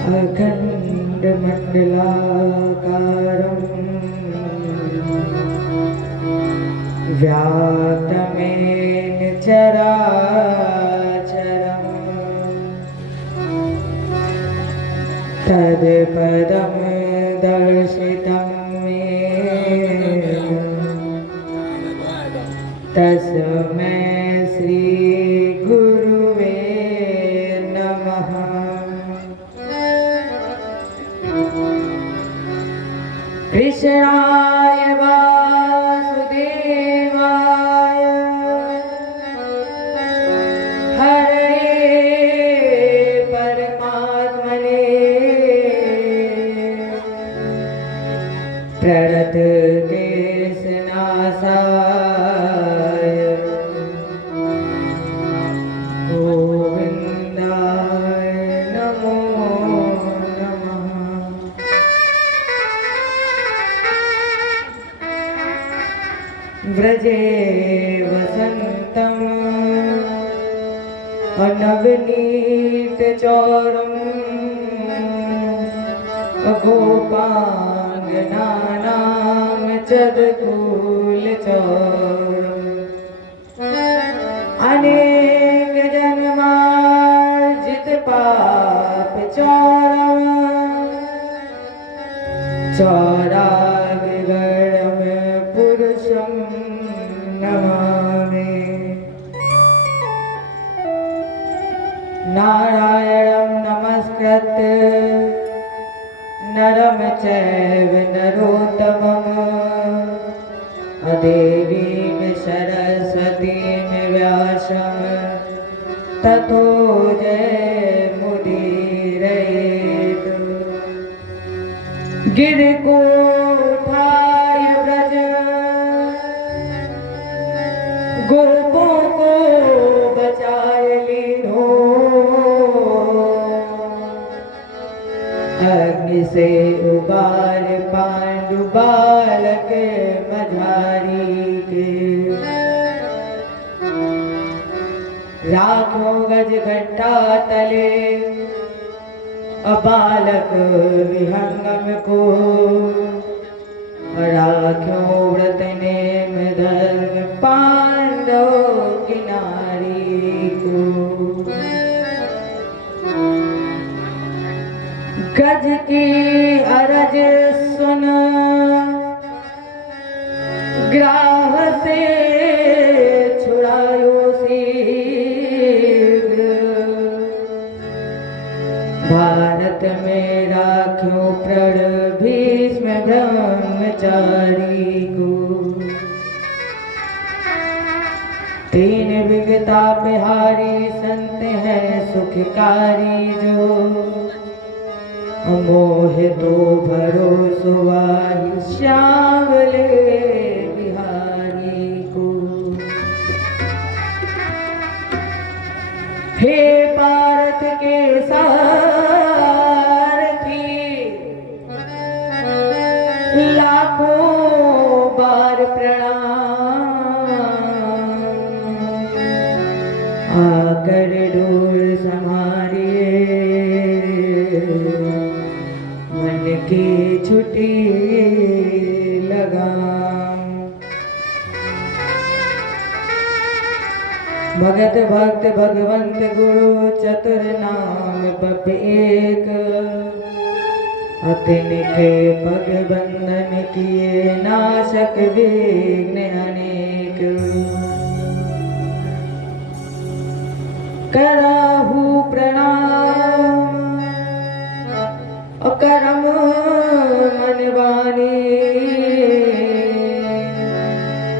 अखण्डमण्डलाकारं व्याप्तमेन चराचरं तत्पदं दर्शितं येन तस्मै श्री गुरुवे नमः। कृष्णाय वासुदेवाय हरे परमात्मने प्रणतक्लेशनाशाय गोविन्दाय नमो नमः। व्रजे वसन्तम् नवनीतचौरम् गोपाङ्गनानां चदकुलचौरम् अनेकजन्मार्जितपापचौरम् चौराविगणं पुरुषं नमामि। नारायणं नमस्कृत्य नरं चैव नरोत्तमं देवीं सरस्वतीं व्यासं ततो जयमुदीरयेत्। गिरिकोठाय व्रज गोपों को बचाए लीनो, अग्नि से उबार पांडु बालक मझारी के। राखो गज घंटा तले बालक विहंगम को, राख्यो व्रत नेम धर्म पांडव की नारी को। गज की अरज सुन ग्राह से छुड़ायो शीघ्र, भारत में राख्यो प्रण भीष्म ब्रह्मचारी को। तीन विगता बिहारी संत है सुखकारी जो, मोह तो भरोसो वाहि श्यामले बिहारी को। हे भारत के सारथी लाखों बार प्रणाम, आकर डोर संभारिए मन की छुट्टी लगाम। भगत भक्त भगवंत गुरु चतुर नाम बप एक, तिनके पग बंधन किए नाशक विघ्न अनेक। कराहू प्रणाम करम मन वाणी,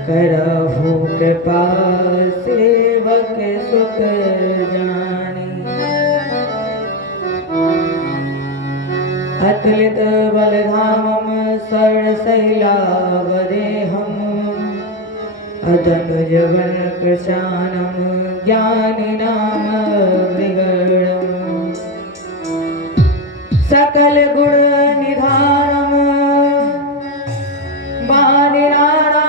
करहु कृपा सेवक सुत जानी। अतुलित बलधामं सरसैलावदेहं, अदनुज वन कृशानं ज्ञानिनाम विगणम्। सकल गुण निधानम वानिराणामधीशम्,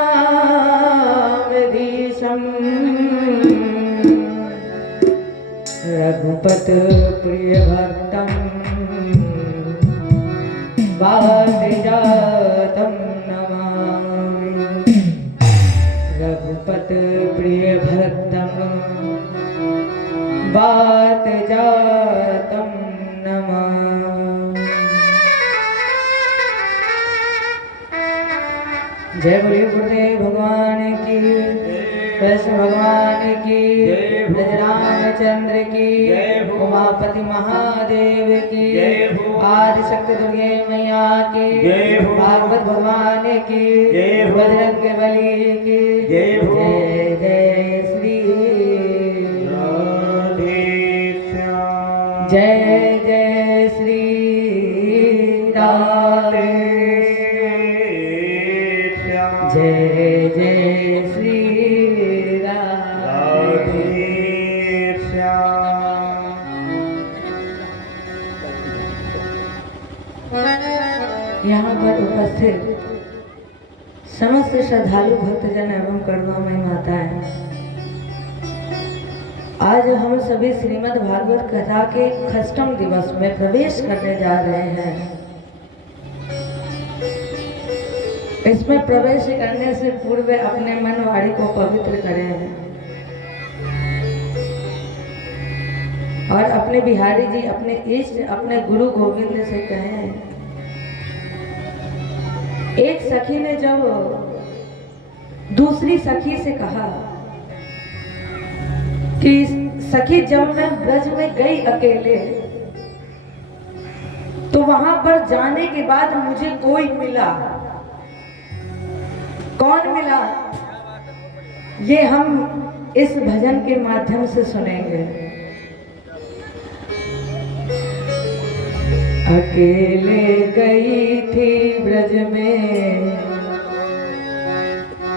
रघुपत प्रिय भक्तम् वातजातं नमामि रघुपत प्रिय भक्तं वातजातं नमामि। जय बोलिए गुरुदेव भगवान की, कृष्ण भगवान की, रामचंद्र की, उमापति महादेव की, आदि शक्ति दुर्गे मैया की, भागवत भगवान की, बजरंग बली की, जय जय श्री जय जय श्री राधे जय जय श्री राधे यहाँ पर उपस्थित समस्त श्रद्धालु भक्तजन एवं करुणामयी माताएं, आज हम सभी श्रीमद् भागवत कथा के खष्टम दिवस में प्रवेश करने जा रहे हैं। इसमें प्रवेश करने से पूर्व अपने मन वाणी को पवित्र करें और अपने बिहारी जी, अपने इष्ट, अपने गुरु गोविंद से कहें। एक सखी ने जब दूसरी सखी से कहा कि सखी, जब मैं ब्रज में गई अकेले तो वहां पर जाने के बाद मुझे कोई मिला। कौन मिला, ये हम इस भजन के माध्यम से सुनेंगे। अकेले गई थी ब्रज में,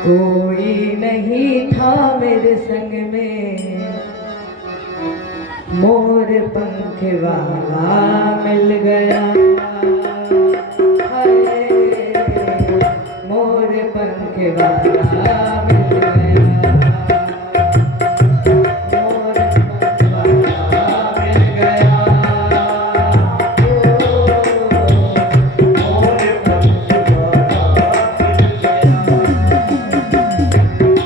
कोई नहीं था मेरे संग में, मोर पंख वाला मिल गया, मोर पंख वाला मिल गया, मोर पंख वाला मिल गया, मोर पंख वाला मिल गया।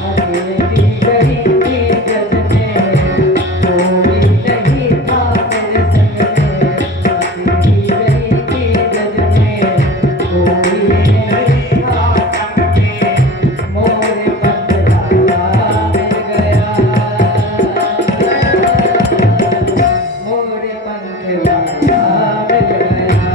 अकेली गई थी ब्रज में, कोई नहीं था मेरे संग में, अकेली गई थी ब्रज में, कोई नहीं था संग में, मोर पंख वाला मिल गया, मोर पंख वाला मिल गया।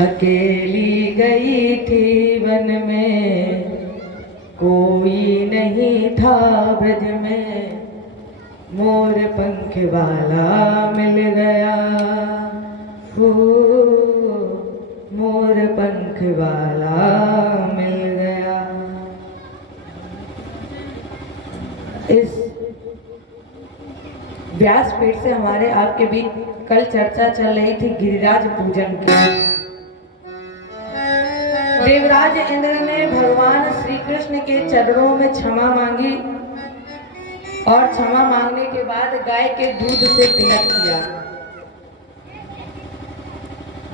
अकेली गई थी वन में, कोई नहीं था ब्रज में, मोर पंख वाला मिल गया, हो मोर पंख वाला मिल गया। इस व्यासपीठ से हमारे आपके बीच कल चर्चा चल रही थी गिरिराज पूजन की। देवराज इंद्र ने भगवान श्री कृष्ण के चरणों में क्षमा मांगी और क्षमा मांगने के बाद गाय के दूध से तिलक किया।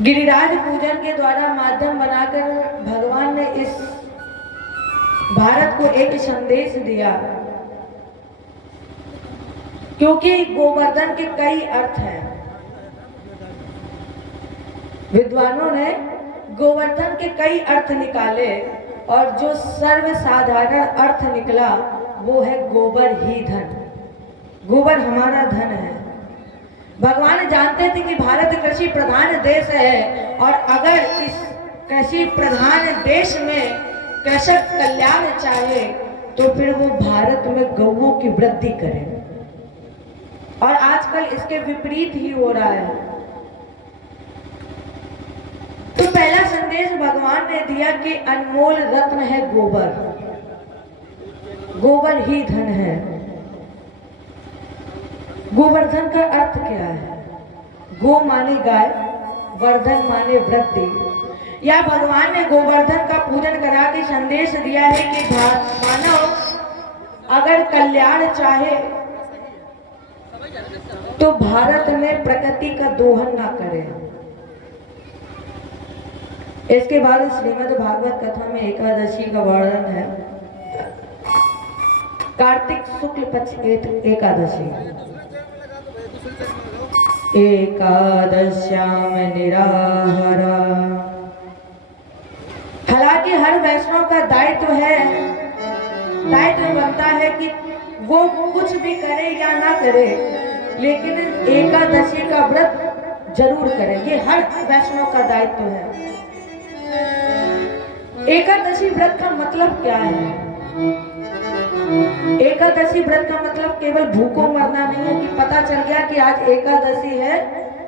गिरिराज पूजन के द्वारा माध्यम बनाकर भगवान ने इस भारत को एक संदेश दिया, क्योंकि गोवर्धन के कई अर्थ हैं। विद्वानों ने गोवर्धन के कई अर्थ निकाले और जो सर्वसाधारण अर्थ निकला वो है गोबर ही धन। गोबर हमारा धन है। भगवान जानते थे कि भारत कृषि प्रधान देश है और अगर इस कृषि प्रधान देश में कृषक कल्याण चाहे तो फिर वो भारत में गौओं की वृद्धि करे, और आजकल इसके विपरीत ही हो रहा है। तो पहला संदेश भगवान ने दिया कि अनमोल रत्न है गोबर। गोबर ही धन है। गोवर्धन का अर्थ क्या है? गो माने गाय, वर्धन माने वृद्धि। या भगवान ने गोवर्धन का पूजन करा के संदेश दिया है कि मानव अगर कल्याण चाहे तो भारत में प्रकृति का दोहन ना करे। इसके बाद श्रीमद् भागवत कथा में एकादशी का वर्णन है। कार्तिक शुक्ल पक्ष एकादशी। एकादश्याम निराहारा। हालांकि हर वैष्णव का दायित्व बनता है कि वो कुछ भी करे या ना करे, लेकिन एकादशी का व्रत जरूर करे। ये हर वैष्णव का दायित्व है। एकादशी व्रत का मतलब क्या है? एकादशी व्रत का मतलब केवल भूखों मरना नहीं है कि पता चल गया कि आज एकादशी है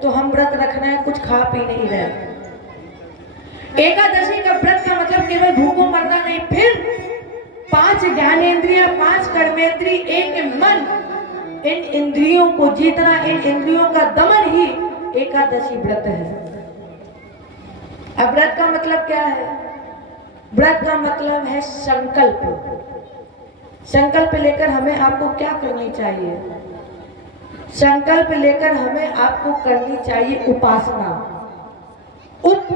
तो हम व्रत रखना है, कुछ खा पी नहीं रहे। एकादशी का व्रत का मतलब केवल भूखों मरना नहीं, फिर 5 ज्ञानेंद्रियां, 5 कर्मेंद्री, एक मन, इन इंद्रियों को जीतना, इन इंद्रियों का दमन ही एकादशी व्रत है। अब व्रत का मतलब क्या है? व्रत का मतलब है संकल्प। संकल्प लेकर हमें आपको क्या करनी चाहिए? संकल्प लेकर हमें आपको करनी चाहिए उपासना। उप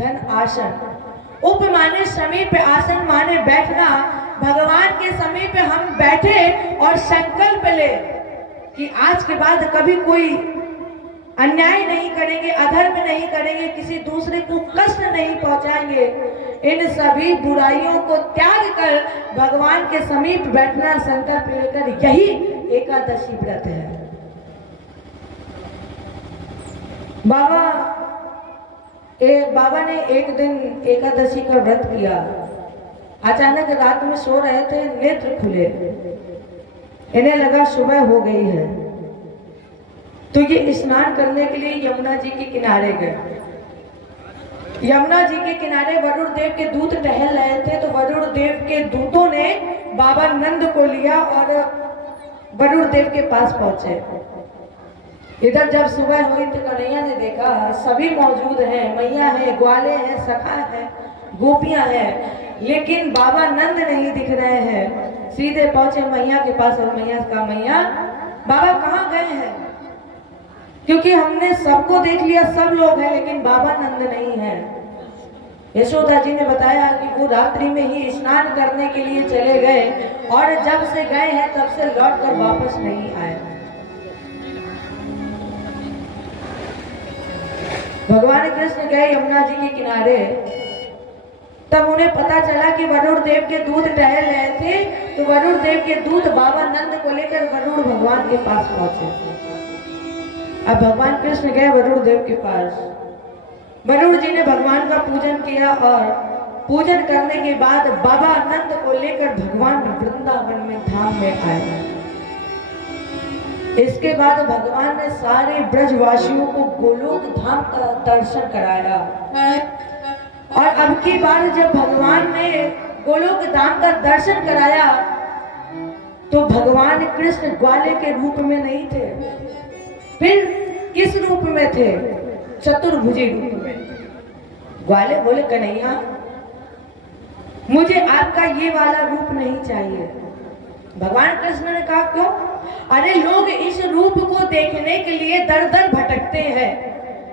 धन आसन। उप माने समीप, आसन माने बैठना। भगवान के समीप हम बैठे और संकल्प ले कि आज के बाद कभी कोई अन्याय नहीं करेंगे, अधर्म नहीं करेंगे, किसी दूसरे को कष्ट नहीं पहुंचाएंगे। इन सभी बुराइयों को त्याग कर भगवान के समीप बैठना संकल्प लेकर, यही एकादशी व्रत है। बाबा ने एक दिन एकादशी का व्रत किया। अचानक रात में सो रहे थे, नेत्र खुले। इन्हें लगा सुबह हो गई है, तो ये स्नान करने के लिए यमुना जी के किनारे गए। यमुना जी के किनारे वरुण देव के दूत टहल रहे थे, तो वरुण देव के दूतों ने बाबा नंद को लिया और वरुण देव के पास पहुंचे। इधर जब सुबह हुई तो कन्हैया ने देखा सभी मौजूद हैं, मैया है, ग्वाले हैं, सखा है, गोपियां हैं, लेकिन बाबा नंद नहीं दिख रहे हैं। सीधे पहुंचे मैया के पास और मैया का, मैया बाबा कहाँ गए हैं? क्योंकि हमने सबको देख लिया, सब लोग हैं, लेकिन बाबा नंद नहीं है। यशोदा जी ने बताया कि वो रात्रि में ही स्नान करने के लिए चले गए और जब से गए हैं तब से लौट कर वापस नहीं आए। भगवान कृष्ण गए यमुना जी के किनारे, तब उन्हें पता चला कि वरुण देव के दूत टहल रहे थे। तो वरुण देव के दूत बाबा नंद को लेकर वरुण भगवान के पास पहुंचे। अब भगवान कृष्ण गए वरुण देव के पास। वरुण जी ने भगवान का पूजन किया और पूजन करने के बाद बाबा नंद को लेकर भगवान वृंदावन में धाम में आए। इसके बाद भगवान ने सारे ब्रजवासियों को गोलोक धाम का दर्शन कराया। और अब की बार जब भगवान ने गोलोक धाम का दर्शन कराया तो भगवान कृष्ण ग्वाले के रूप में नहीं थे, फिर किस रूप में थे? चतुर्भुजी रूप में। ग्वाले बोले, कन्हैया मुझे आपका ये वाला रूप नहीं चाहिए। भगवान कृष्ण ने कहा, क्यों? अरे लोग इस रूप को देखने के लिए दर दर भटकते हैं,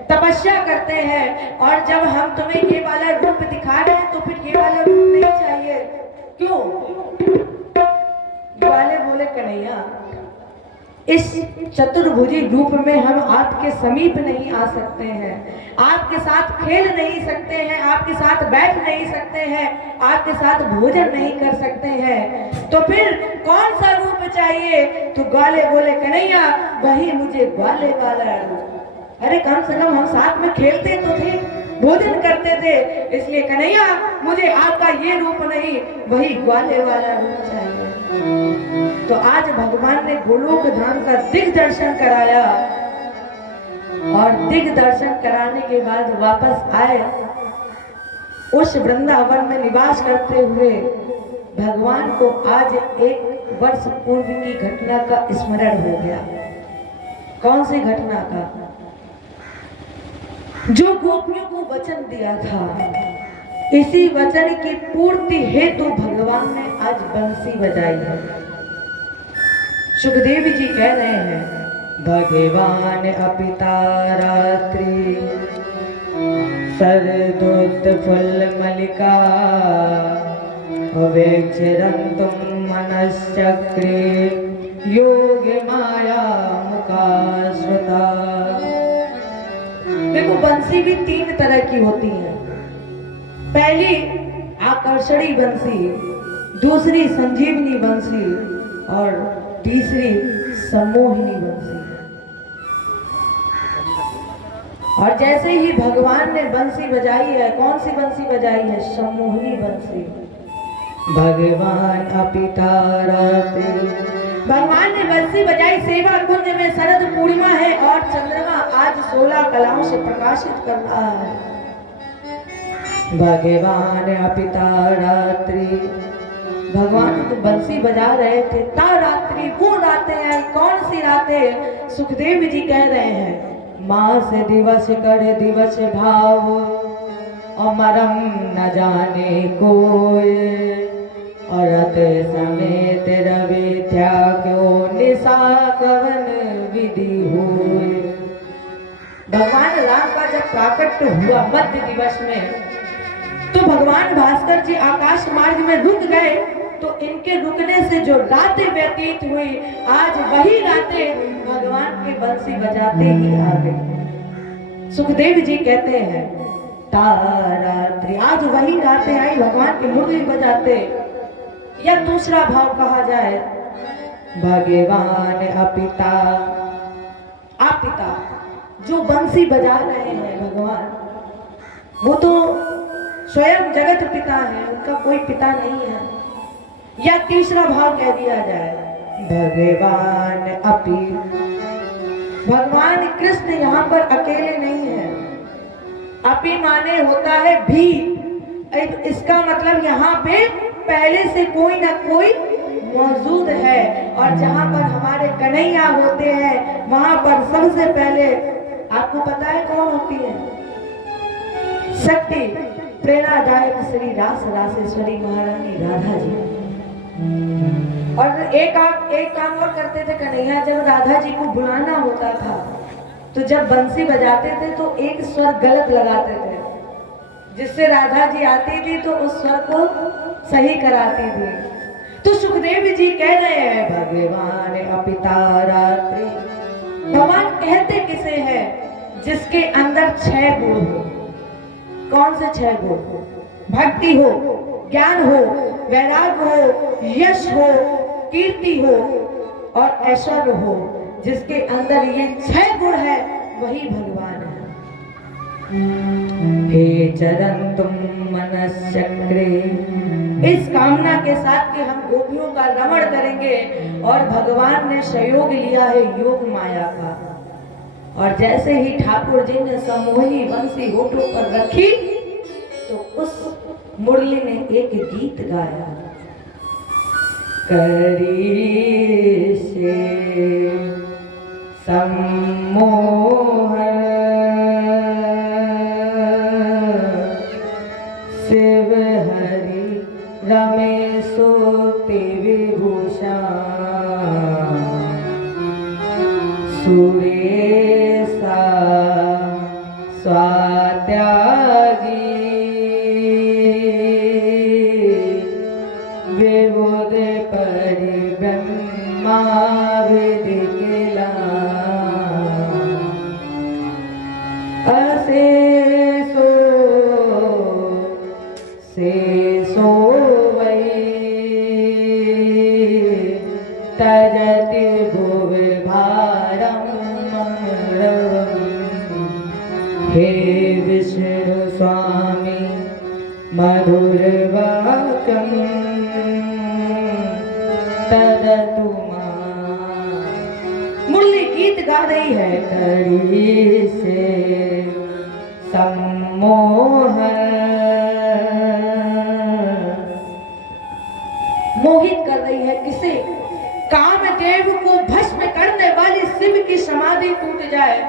तपस्या करते हैं, और जब हम तुम्हें ये वाला रूप दिखा रहे हैं तो फिर ये वाला रूप नहीं चाहिए, क्यों? ग्वाले बोले, कन्हैया इस चतुर्भुजी रूप में हम आपके समीप नहीं आ सकते हैं, आपके साथ खेल नहीं सकते हैं, आपके साथ बैठ नहीं सकते हैं, आपके साथ भोजन नहीं कर सकते हैं, तो फिर कौन सा रूप चाहिए? तो ग्वाले बोले, कन्हैया वही मुझे ग्वाले वाला रूप। अरे कम से कम हम साथ में खेलते तो थे, भोजन करते थे, इसलिए कन्हैया मुझे आपका ये रूप नहीं, वही ग्वाले वाला रूप चाहिए। तो आज भगवान ने गोलोक धाम का दिग्दर्शन कराया और दिग्दर्शन कराने के बाद वापस आए। उस वृंदावन में निवास करते हुए भगवान को आज 1 वर्ष पूर्व की घटना का स्मरण हो गया। कौन सी घटना का? जो गोपियों को वचन दिया था, इसी वचन की पूर्ति हेतु भगवान ने आज बंसी बजाई है। सुखदेव जी कह रहे हैं, भगवान अपिता रात्रि शरदोत्त फल मलिका अवेक्षरन्तुं मनश्चक्रे योग माया मुखाश्रिता। देखो, बंसी भी 3 तरह की होती है। पहली आकर्षणी बंसी, दूसरी संजीवनी बंसी और तीसरी सम्मोहिनी बंसी। और जैसे ही भगवान ने बंसी बजाई है, कौन सी बंसी बजाई है? सम्मोहिनी बंसी। भगवान अपिता रात्रि, भगवान ने बंसी बजाई। सेवा कुंज में शरद पूर्णिमा है और चंद्रमा आज 16 कलाओं से प्रकाशित कर रहा है। भगवान अपिता रात्रि, भगवान तो बंसी बजा रहे थे। ता रात्रि, वो रातें हैं। कौन सी रातें? सुखदेव जी कह रहे हैं, मास दिवस कर दिवस भाव अमरम न जाने कोई औरत समेत रवि त्याग्यो निशा कवन विधि हुए। भगवान राम का जब प्राकट्य हुआ मध्य दिवस में, तो भगवान भास्कर जी आकाश मार्ग में रुक गए। तो इनके रुकने से जो रातें व्यतीत हुई, आज वही रातें भगवान की बंसी बजाते ही आ गई। सुखदेव जी कहते हैं, तारात्रि, आज वही रातें आई भगवान की मुरली बजाते। या दूसरा भाव कहा जाए, भगवान अपिता, अपिता जो बंसी बजा रहे हैं भगवान, वो तो स्वयं जगत पिता है, उनका कोई पिता नहीं है। या तीसरा भाव कह दिया जाए, भगवान अपि, भगवान कृष्ण यहाँ पर अकेले नहीं है। अपि माने होता है भी, इसका मतलब यहाँ पे पहले से कोई ना कोई मौजूद है। और जहाँ पर हमारे कन्हैया होते हैं, वहां पर सबसे पहले आपको पता है कौन होती है? शक्ति प्रेरणादायक श्री रास रासेश्वरी महारानी राधा जी। और एक काम और करते थे कन्हैया, जब राधा जी को बुलाना होता था तो जब बंसी बजाते थे तो एक स्वर गलत लगाते थे, जिससे राधा जी आती थी तो उस स्वर को सही कराती थी। तो सुखदेव जी कह रहे हैं, भगवान अपिता रात्रि, भगवान कहते किसे हैं? जिसके अंदर 6 गुण हो। कौन से 6 गुण? भक्ति हो, ज्ञान हो, वैराग्य हो, यश हो, कीर्ति हो और ऐश्वर्य हो। जिसके अंदर ये 6 गुण है वही भगवान है। हे चरण तुम मनश्चक्रे, इस कामना के साथ कि हम गोपियों का रमण करेंगे। और भगवान ने सहयोग लिया है योग माया का। और जैसे ही ठाकुर जी ने सम्मोहिनी बंसी होठों पर रखी तो उस मुरली ने एक गीत गाया, करी से सम्मोहन शिव हरि रमेशो ते विभूषा सुरेशा स्वात्यागी विबुध परिब्रह्मा विदिकिला अशेषो शेषो वै तजति भुविर्भारं हे विष्णु स्वामी मधुरवाक्यं तदतु मां। मुरली गीत गा रही है, करी से सम्मोहन मोहित कर रही है। किसे? कामदेव को भस्म करने वाली शिव की समाधि टूट जाए।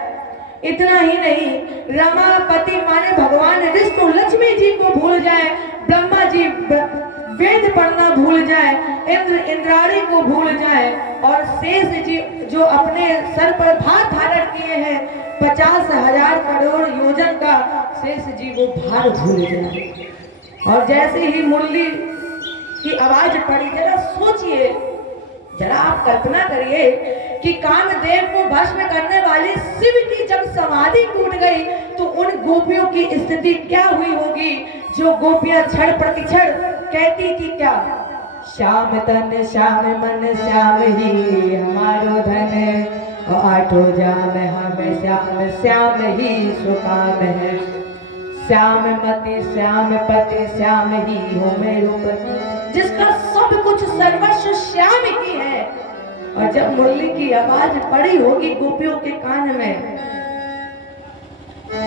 इतना ही नहीं, रमापति माने भगवान विष्णु लक्ष्मी जी को भूल जाए, ब्रह्मा जी वेद पढ़ना भूल जाए, इंद्र इंद्राणी को भूल जाए, और शेष जी जो अपने सर पर भार धारण किए हैं 50,000 करोड़ योजन का, शेष जी वो भार भूल जाए। और जैसे ही मुरली की आवाज पड़ी, जरा सोचिए, जरा आप कल्पना करिए कि कामदेव को भस्म करने वाली शिव की जब समाधि टूट गई तो उन गोपियों की स्थिति क्या हुई होगी, जो गोपियां क्षण प्रतिक्षण कहती थी क्या? श्याम तन श्याम मन श्याम ही हमारो धन, और आठों जाम हमें श्याम श्याम ही सुकाम है। श्याम मति श्याम पति श्याम ही हो मेरो पति, जिसका सब कुछ सर्वस्व श्याम ही है। और जब मुरली की आवाज पड़ी होगी गोपियों के कान में,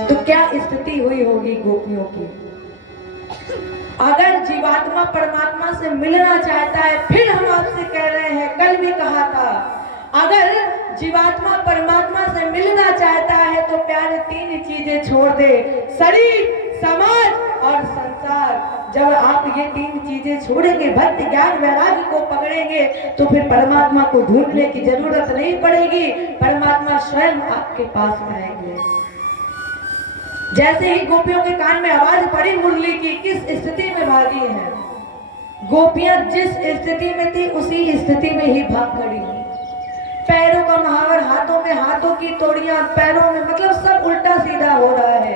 तो क्या स्थिति हुई होगी गोपियों की? अगर जीवात्मा परमात्मा से मिलना चाहता है, फिर हम आपसे कह रहे हैं, कल भी कहा था, अगर जीवात्मा परमात्मा से मिलना चाहता है तो प्यारे 3 चीजें छोड़ दे, शरीर, समाज और संसार। जब आप ये 3 चीजें छोड़ेंगे, भक्ति ज्ञान वैराग्य को पकड़ेंगे, तो फिर परमात्मा को ढूंढने की जरूरत नहीं पड़ेगी, परमात्मा स्वयं आपके पास आएंगे। जैसे ही गोपियों के कान में आवाज पड़ी मुरली की, किस स्थिति में भागी है गोपियां? जिस स्थिति में थी उसी स्थिति में ही भाग खड़ी। पैरों का महावर, हाथों में हाथों की तोड़ियां, पैरों में, मतलब सब उल्टा सीधा हो रहा है।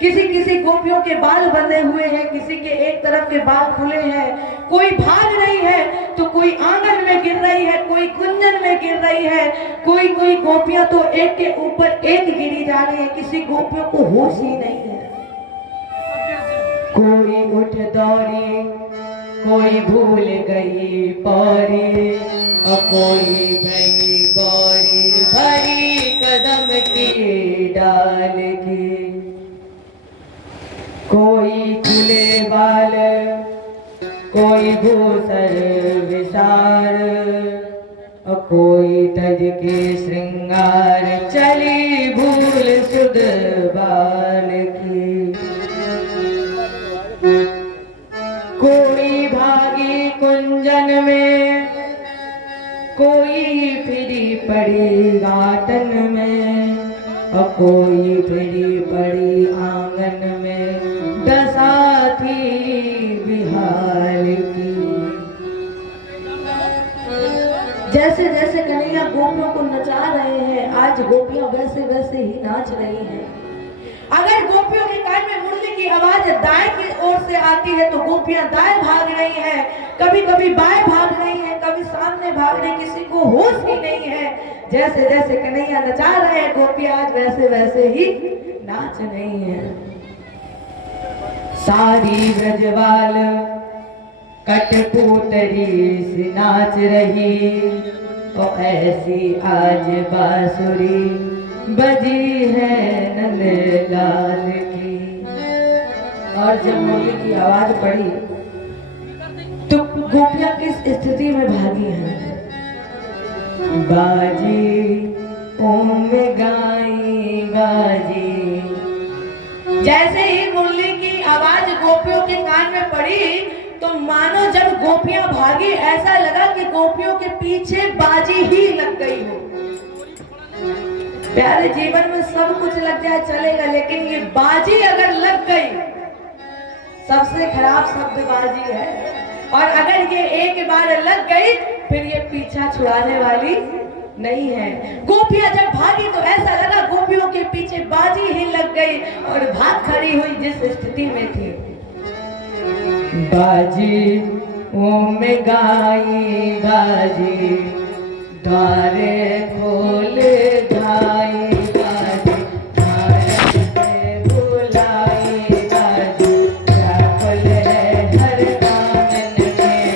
किसी किसी गोपियों के बाल बंधे हुए हैं, किसी के एक तरफ के बाल खुले हैं, कोई भाग रही है तो कोई आंगन में गिर रही है, कोई कुंजन में गिर रही है, कोई गोपियां तो एक के ऊपर एक गिरी जा रही है, किसी गोपियों को होश ही नहीं है। कोई उठ दौड़ी, कोई भूल गई पौड़ी, और कोई भई बौड़ी भरी कदम की डाल की। कोई खुले बाल, कोई भूसर विसार, और कोई तज के श्रृंगार, चली भूल सुध बाल की। कोई भागी कुंजन में, कोई फिरी पड़ी गाटन में, और कोई फिरी पड़ी आंगन में, दशा थी बिहार की। जैसे जैसे कन्हैया गोपियों को नचा रहे हैं, आज गोपियां वैसे वैसे ही नाच रही हैं। अगर गोपियों के कान में मुरली की आवाज दाएं की ओर से आती है तो गोपियां दाएं भाग रही हैं, कभी कभी बाएं भाग रही हैं, कभी सामने भाग रही, किसी को होश ही नहीं है। जैसे जैसे कन्हैया नचा रहे हैं, गोपियां आज वैसे वैसे ही नाच रही हैं। सारी ब्रजवाल कठपुतली सी नाच रही, और ऐसी आज बांसुरी बजी है नंदलाल की। और जब मुरली की आवाज पड़ी तो गोपियां किस स्थिति में भागी हैं? बाजी ओम गाई बाजी। जैसे ही मुरली की आवाज गोपियों के कान में पड़ी तो मानो जब गोपियां भागी, ऐसा लगा कि गोपियों के पीछे बाजी ही लग गई हो। प्यारे, जीवन में सब कुछ लग जाए चलेगा, लेकिन ये बाजी अगर लग गई, सबसे खराब शब्द बाजी है। और अगर ये एक बार लग गई फिर ये पीछा छुड़ाने वाली नहीं है। गोपियां जब भागी तो ऐसा लगा गोपियों के पीछे बाजी ही लग गई और भाग खड़ी हुई जिस स्थिति में थी। बाजी ओम गाई बाजी, द्वारे खोल धाई बाजी, द्वारे बुलाई बाजी, व्याकुल है हर आंगन में।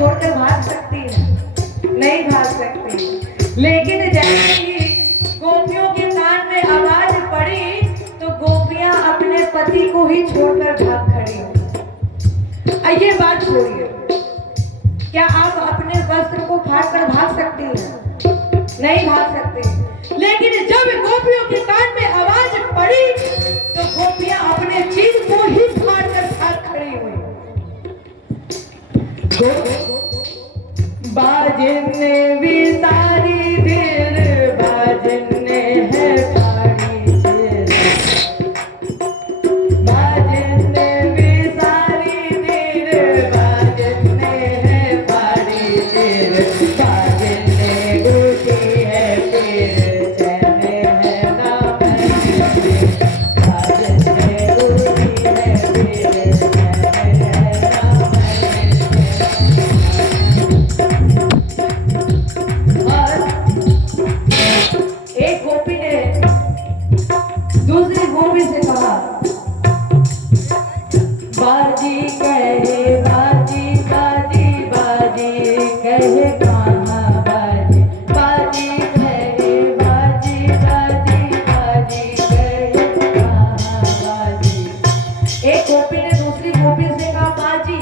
छोड़कर भाग सकती है? नहीं भाग सकती। लेकिन जैसे ही गोपियों के कान में आवाज पड़ी तो गोपियां अपने पति को ही छोड़कर भाग खड़ी हो। ये बात छोड़िए, क्या आप अपने वस्त्र को फाड़कर भाग सकती हैं? नहीं भाग सकते। लेकिन जब गोपियों के कान में आवाज पड़ी तो गोपियां अपने चीज को ही फाड़कर भाग खड़ी हुई। बाजन ने भी सारी दिल, बाजन ने है फाड़ी दिल, बाजन ने भी सारी दिल, बाजन ने है फाड़ी दिल, बाजन ने गोटी है फिर चैन है ना मंदिर, बाजन ने गोटी है फिर चैन है ना एक गोपी ने दूसरी गोपी से कहा, बाजी कहे बाजी बाजी बाजी कहे कहाँ बाजी, बाजी कहे बाजी बाजी बाजी कहे कहाँ बाजी। एक गोपी ने दूसरी गोपी से कहा, बाजी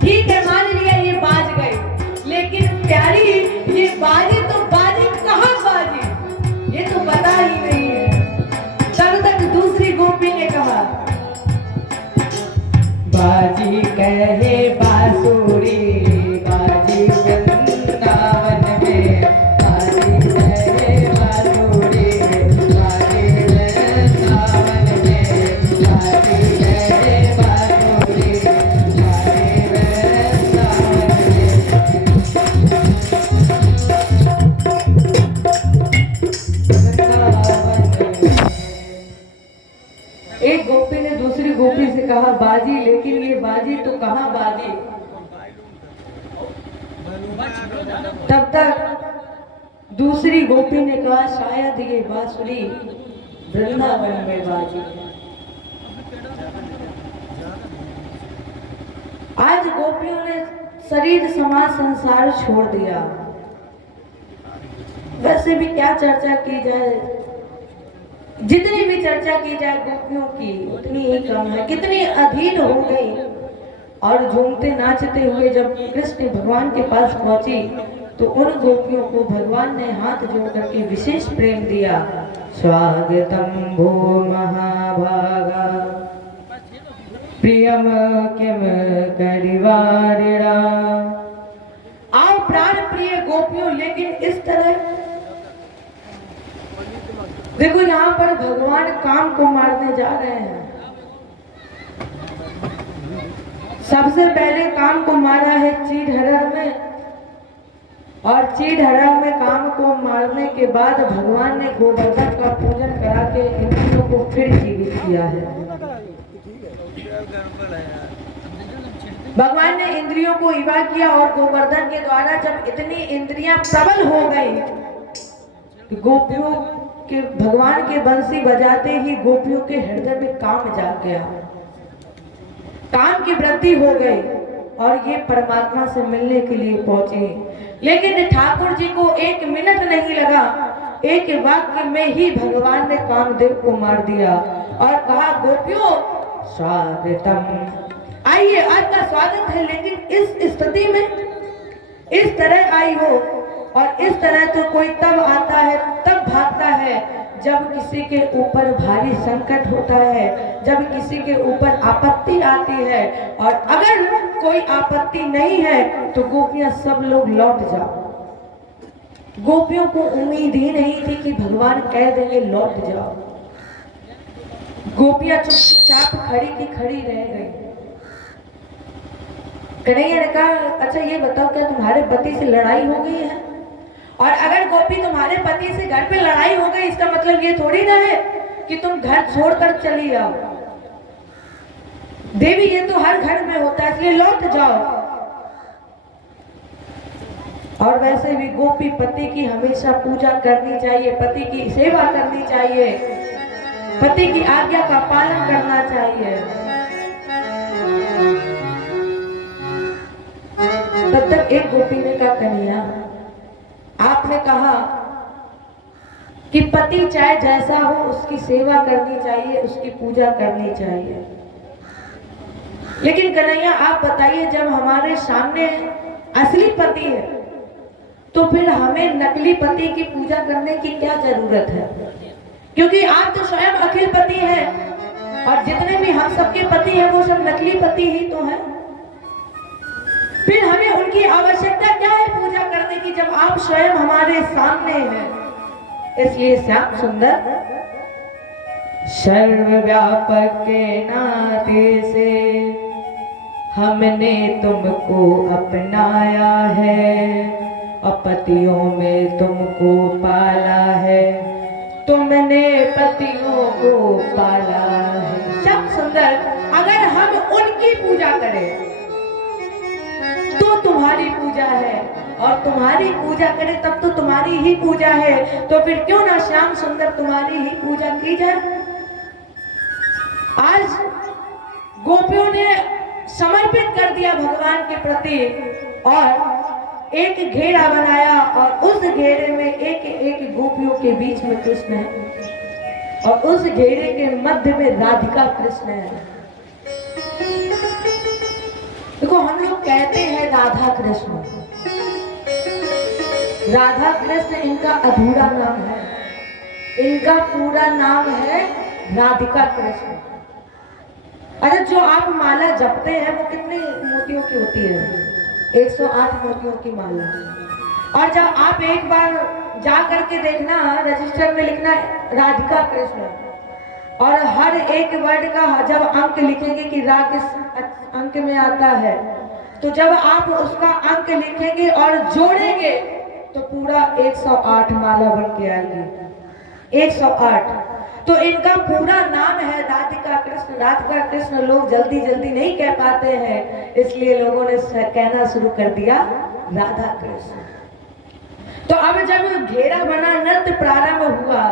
ठीक है मान लिया ये बाज गई, लेकिन प्यारी ये बाजी तो बाजी कहाँ बाजी, ये तो पता ही नहीं है। तब तक दूसरी गोपी ने कहा, बाजी कहे बांसुरी बाजी वृंदावन में, बाजी कहे बांसुरी बाजी वृंदावन में, बाजी कहे बांसुरी बाजी वृंदावन में। एक गोपी ने दूसरी गोपी से कहा, बाजी लेकिन ये बाजी तो कहाँ बाजी। तब तक दूसरी गोपी ने कहा, शायद ये बांसुरी वृंदावन में बाजी। आज गोपियों ने शरीर समाज संसार छोड़ दिया। वैसे भी क्या चर्चा की जाए, जितनी भी चर्चा की जाए गोपियों की उतनी ही कम है। कितनी अधीन हो गई और झूमते नाचते हुए जब कृष्ण भगवान के पास पहुंची तो उन गोपियों को भगवान ने हाथ जोड़ करके विशेष प्रेम दिया। स्वागतम भो महाभागा प्रियम किम करिवारिणा। आओ प्राण प्रिय गोपियों, लेकिन इस तरह देखो यहाँ पर भगवान काम को मारने जा रहे हैं। सबसे पहले काम को मारा है चीढ़हरण में, और चीढ़हरण में काम को मारने के बाद भगवान ने गोवर्धन का पूजन करा के इंद्रियों को फिर जीवित किया है। भगवान ने इंद्रियों को इवा किया और गोवर्धन के द्वारा जब इतनी इंद्रियां प्रबल हो गई तो गोपियों के भगवान के बंसी बजाते ही गोपियों के हृदय में काम जाग गया, काम की वृद्धि हो गई और ये परमात्मा से मिलने के लिए पहुंचे। लेकिन ठाकुर जी को एक मिनट नहीं लगा, एक वाक्य में ही भगवान ने कामदेव को मार दिया और कहा, गोपियों स्वागतम, आइए आपका स्वागत है। लेकिन इस स्थिति में इस तरह आई हो, और इस तरह तो कोई तब आता है तब भागता है जब किसी के ऊपर भारी संकट होता है, जब किसी के ऊपर आपत्ति आती है। और अगर कोई आपत्ति नहीं है तो गोपियां सब लोग लौट जाओ। गोपियों को उम्मीद ही नहीं थी कि भगवान कह देंगे लौट जाओ। गोपियां चुपचाप खड़ी की खड़ी रह गई। कन्हैया ने कहा, अच्छा ये बताओ क्या तुम्हारे पति से लड़ाई हो गई है? और अगर गोपी तुम्हारे पति से घर पे लड़ाई हो गई, इसका मतलब ये थोड़ी ना है कि तुम घर छोड़कर चली आओ। देवी ये तो हर घर में होता है, इसलिए लौट जाओ। और वैसे भी गोपी पति की हमेशा पूजा करनी चाहिए, पति की सेवा करनी चाहिए, पति की आज्ञा का पालन करना चाहिए। तब तक एक गोपी ने कहा, कन्हैया आपने कहा कि पति चाहे जैसा हो उसकी सेवा करनी चाहिए, उसकी पूजा करनी चाहिए, लेकिन कन्हैया आप बताइए जब हमारे सामने असली पति है तो फिर हमें नकली पति की पूजा करने की क्या जरूरत है? क्योंकि आप तो स्वयं अखिल पति हैं और जितने भी हम सबके पति हैं वो सब नकली पति ही तो हैं। फिर हमें उनकी आवश्यकता क्या है पूजा करने की जब आप स्वयं हमारे सामने हैं? इसलिए श्याम सुंदर सर्वव्यापक के नाते से हमने तुमको अपनाया है, पतियों में तुमको पाला है, तुमने पतियों को पाला है। श्याम सुंदर अगर हम उनकी पूजा करें तो तुम्हारी पूजा है, और तुम्हारी पूजा करें तब तो तुम्हारी ही पूजा है, तो फिर क्यों ना श्याम सुंदर तुम्हारी ही पूजा की जाए। आज गोपियों ने समर्पित कर दिया भगवान के प्रति और एक घेरा बनाया और उस घेरे में एक एक गोपियों के बीच में कृष्ण है और उस घेरे के मध्य में राधिका कृष्ण है। देखो हम लोग कहते हैं राधा कृष्ण, राधा कृष्ण इनका अधूरा नाम है, इनका पूरा नाम है राधिका कृष्ण। अरे जो आप माला जपते हैं वो कितने मोतियों की होती है? 108 मोतियों की माला। और जब आप एक बार जा करके देखना रजिस्टर में लिखना राधिका कृष्ण और हर एक वर्ड का जब अंक लिखेंगे कि राग किस अंक में आता है, तो जब आप उसका अंक लिखेंगे और जोड़ेंगे तो पूरा 108 माला बन के आएगी। 108 तो इनका पूरा नाम है राधिका कृष्ण। राधिका कृष्ण लोग जल्दी जल्दी नहीं कह पाते हैं, इसलिए लोगों ने कहना शुरू कर दिया राधा कृष्ण। तो अब जब घेरा बना, नृत्य प्रारंभ हुआ,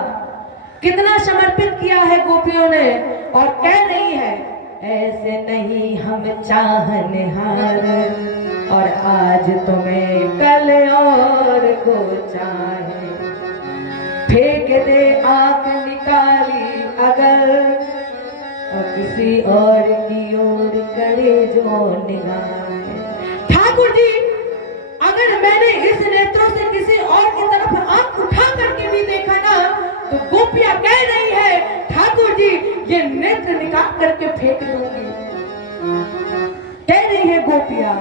कितना समर्पित किया है गोपियों ने और कह रही है ऐसे नहीं हम चाहनिहार, और आज तुम्हें कल और को चाहे, फेंक दे आंख निकाली अगर और किसी और की ओर करे जो निगाह। ठाकुर जी अगर मैंने इस नेत्रों से किसी और की तरफ आंख उठा करके भी देखा ना तो गोपियां कह रही है ठाकुर जी ये नेत्र निकाल करके फेंक दूंगी। कह रही है गोपियां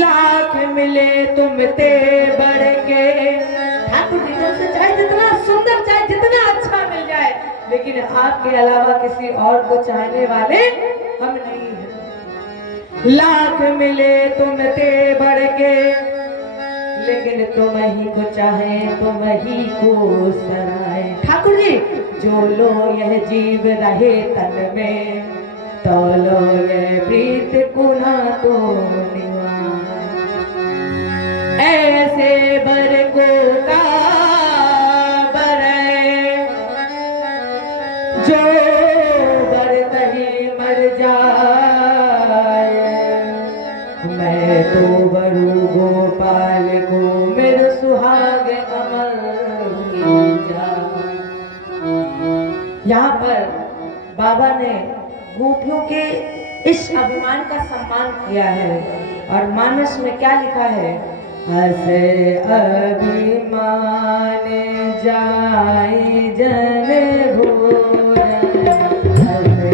लाख मिले तुमते बढ़ के, ठाकुर जी तुमसे चाहे जितना सुंदर चाहे जितना अच्छा मिल जाए, लेकिन आपके अलावा किसी और को चाहने वाले हम नहीं हैं। लाख मिले तुमते बढ़ के, लेकिन तुम ही को चाहे तुम ही को सराय। ठाकुर जी जो लो यह जीव रहे तन में, तो लो यह प्रीत कुना तो ऐसे बर को का बरे जो बर नहीं मर जाए, मैं तो बरू गोपाल को मेरे सुहाग अमर जा। यहाँ पर बाबा ने गोपियों के इस अभिमान का सम्मान किया है और मानस में क्या लिखा है, हसे अभिमान जाई जन भोर, हसे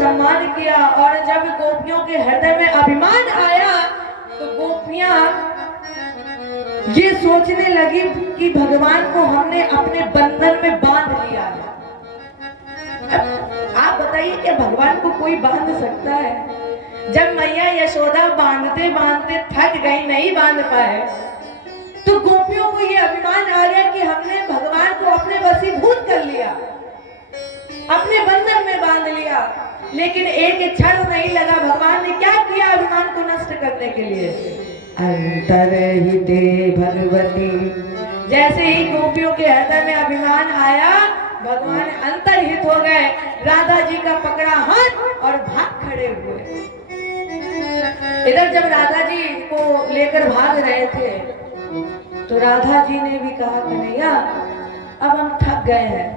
सम्मान किया। और जब गोपियों के हृदय में अभिमान आया तो गोपियां ये सोचने लगी कि भगवान को हमने अपने बंधन में बांध लिया है। अब आप बताइए क्या भगवान को कोई बांध सकता है? जब मैया यशोदा बांधते बांधते थक गई, नहीं बांध पाए, तो गोपियों को ये अभिमान आ गया कि हमने भगवान को अपने वशीभूत कर लिया, अपने बंधन में बांध लिया। लेकिन एक क्षण नहीं लगा, भगवान ने क्या किया अभिमान को नष्ट करने के लिए? अंतर्हिते भगवती, जैसे ही गोपियों के हृदय में अभिमान आया, भगवान अंतर्हित हो गए, राधा जी का पकड़ा हाथ और भाग खड़े हुए। इधर जब राधा जी को लेकर भाग रहे थे तो राधा जी ने भी कहा, कन्हैया अब हम थक गए हैं,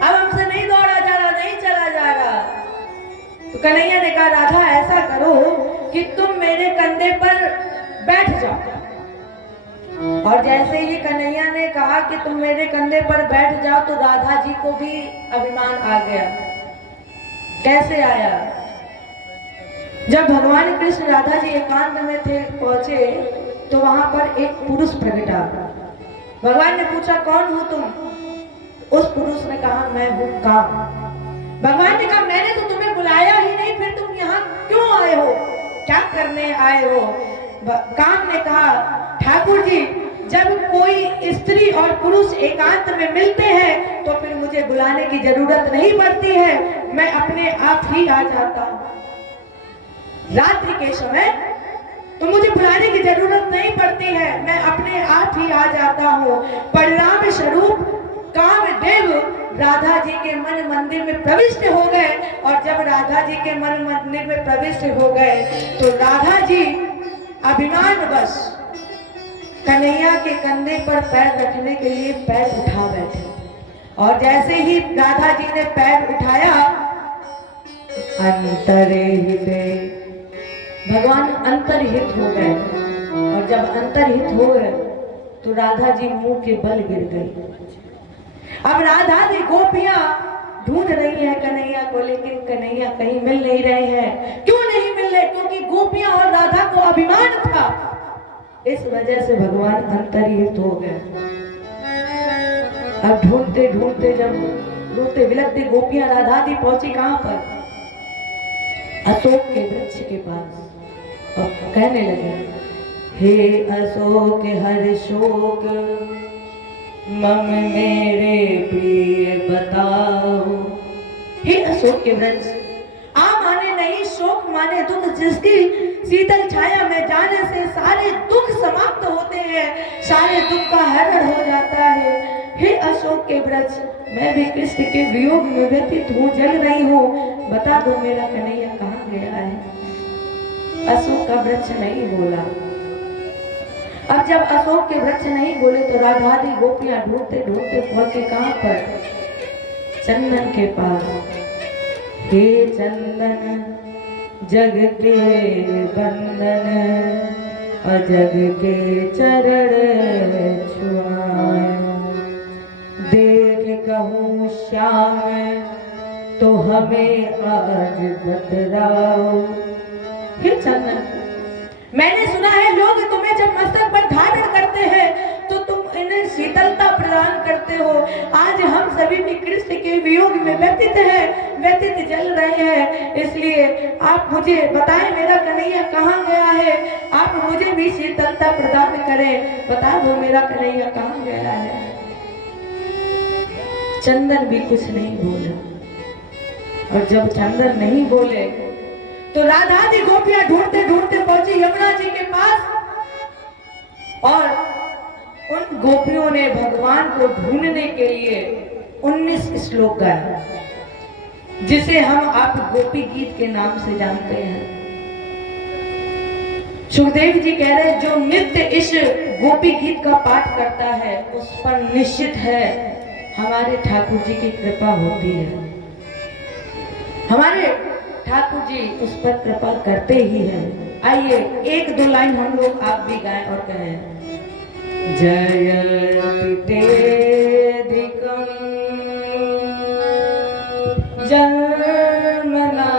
अब हमसे नहीं दौड़ा जा रहा, नहीं चला जा रहा। तो कन्हैया ने कहा, राधा ऐसा करो कि तुम मेरे कंधे पर बैठ जाओ। और जैसे ही कन्हैया ने कहा कि तुम मेरे कंधे पर बैठ जाओ तो राधा जी को भी अभिमान आ गया। कैसे आया? जब भगवान कृष्ण राधा जी एकांत में थे पहुंचे तो वहां पर एक पुरुष प्रगटा। भगवान ने पूछा, कौन हो तुम? उस पुरुष ने कहा, मैं हूं काम। भगवान ने कहा, मैंने तो तुम्हें बुलाया ही नहीं, फिर तुम यहाँ क्यों आए हो, क्या करने आए हो? काम ने कहा, ठाकुर जी जब कोई स्त्री और पुरुष एकांत में मिलते हैं तो फिर मुझे बुलाने की जरूरत नहीं पड़ती है, मैं अपने आप ही आ जाता हूँ। रात्रि के समय तो मुझे बुलाने की जरूरत नहीं पड़ती है, मैं अपने आप ही आ जाता हूँ। परिणाम स्वरूप कामदेव राधा जी के मन मंदिर में प्रविष्ट हो गए। और जब राधा जी के मन मंदिर में प्रविष्ट हो गए तो राधा जी अभिमान बस कन्हैया के कंधे पर पैर रखने के लिए पैर उठा बैठे। और जैसे ही राधा जी ने पैर उठाया, अंतर्हिते, भगवान अंतर्हित हो गए। और जब अंतर्हित हो गए तो राधा जी मुंह के बल गिर गई। अब राधा जी गोपियां ढूंढ रही है कन्हैया को, लेकिन कन्हैया कहीं मिल नहीं रहे हैं। क्यों नहीं मिल रहे? क्योंकि गोपियां और राधा को अभिमान था, इस वजह से भगवान अंतर्हित हो गए। अब ढूंढते ढूंढते जब रोते बिलखते गोपियां राधा जी पहुंची कहां पर? अशोक के वृक्ष के पास। और कहने लगे, हे अशोक हर शोक मम मेरे प्रिय बताओ। हे अशोक के वृक्ष, आ माने नहीं, शोक माने दुख, जिसकी शीतल छाया में जाने से सारे दुख समाप्त होते हैं, सारे दुख का हरण हो जाता है। हे अशोक के वृक्ष, मैं भी कृष्ण के वियोग में व्यथित हूँ, जल रही हूँ, बता दो मेरा कन्हैया कहाँ गया है? अशोक का वृक्ष नहीं बोला। अब जब अशोक के वृक्ष नहीं बोले तो राधा दी गोपियां ढूंढते ढूंढते पहुंचे कहां पर? चंदन के पास। हे चंदन जग के बंधन अजग के चरण छुआयो, देख कहूँ श्याम तो हमें आज बतलाओ। हे चंदन, मैंने सुना है लोग तुम्हें जब मस्तक पर धारण करते हैं तो तुम इन्हें शीतलता प्रदान करते हो। आज हम सभी भी कृष्ण के वियोग में व्यथित हैं, व्यथित जल रहे हैं, इसलिए आप मुझे बताएं मेरा कन्हैया कहाँ गया है, आप मुझे भी शीतलता प्रदान करें, बता दो मेरा कन्हैया कहाँ गया है। चंदन भी कुछ नहीं बोला। और जब चंदन नहीं बोले तो राधा जी गोपियां ढूंढते ढूंढते पहुंची यमुना जी के पास। और उन गोपियों ने भगवान को ढूंढने के लिए 19 श्लोक गाया, जिसे हम आप गोपी गीत के नाम से जानते हैं। सुखदेव जी कह रहे हैं, जो नित्य इस गोपी गीत का पाठ करता है उस पर निश्चित है हमारे ठाकुर जी की कृपा होती है। हमारे ठाकुर जी उस पर कृपा करते ही हैं। आइए एक दो लाइन हम लोग आप भी गाएं और कहें, जयति तेधिकं जन्मना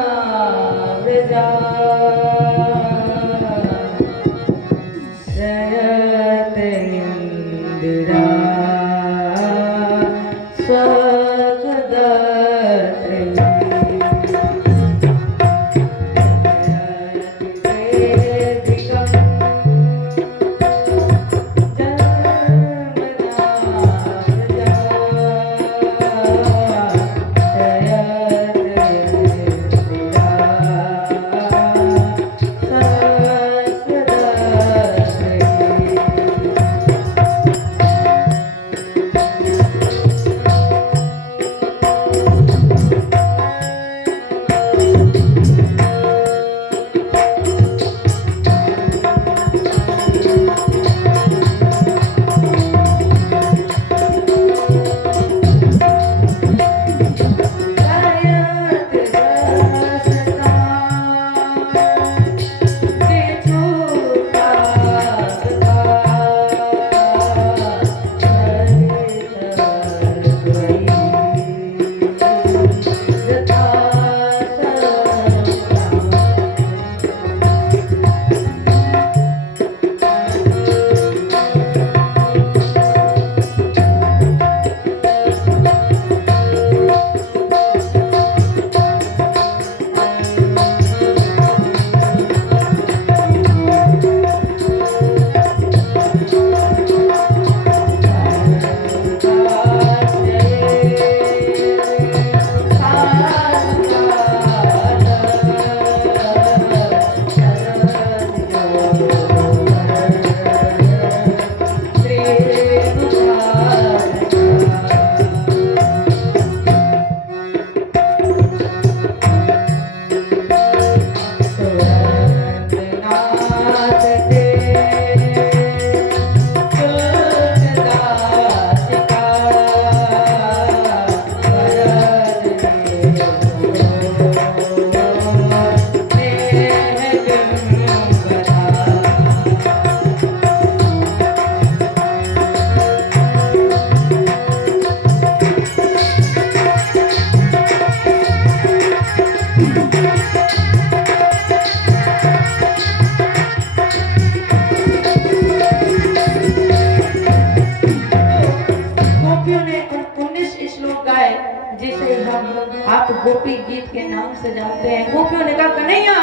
से जाते हैं। गोपियों ने कहा कन्हैया